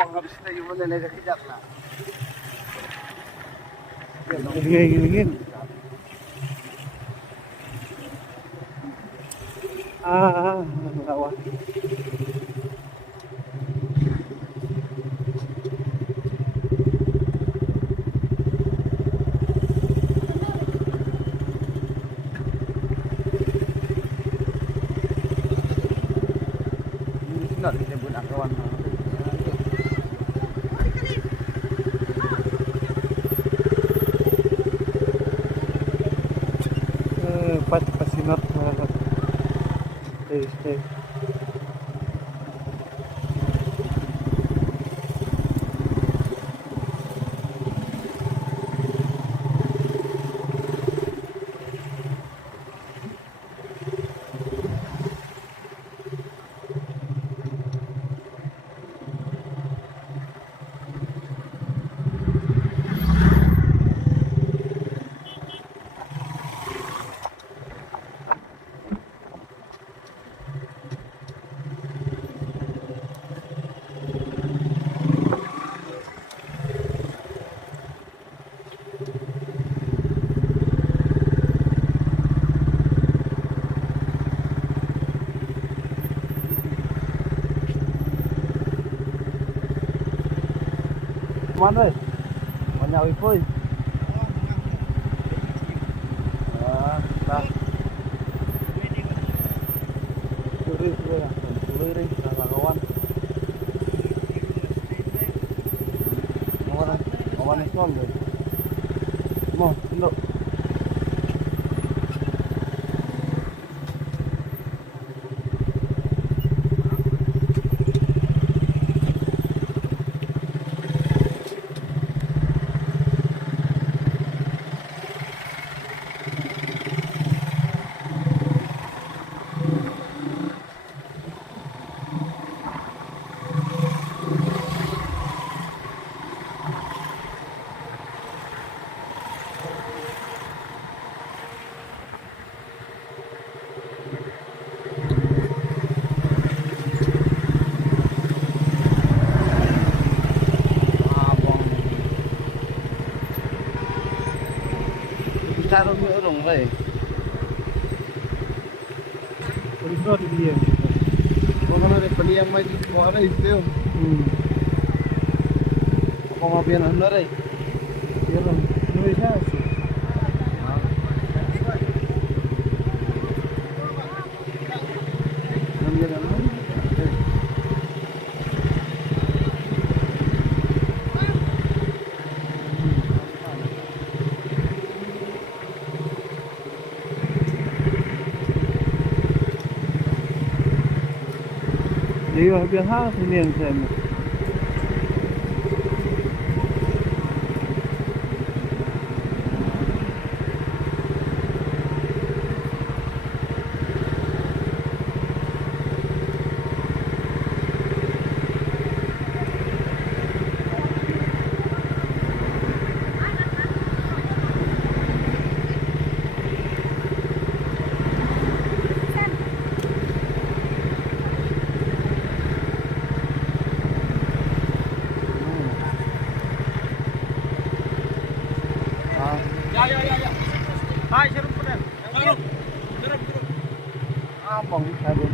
abang habis tayo mo na nagkakijak na. Gilingin. Lawa. Nak kita buat kawan. Pasinot. Stay. Mana? Banyak wifi. Dah. Turis ya. Turis kawan. Kawan esol deh. Mau, tunduk. Caro mi urung kai. Polisnya di dia. Bukan ada peniam mai di mana itu. Apa ngapain anda rai? Dia orang Indonesia sih. Namanya apa? Dia biasa sini saya. Ya. Hai, serum pun. Serum. Abang, saya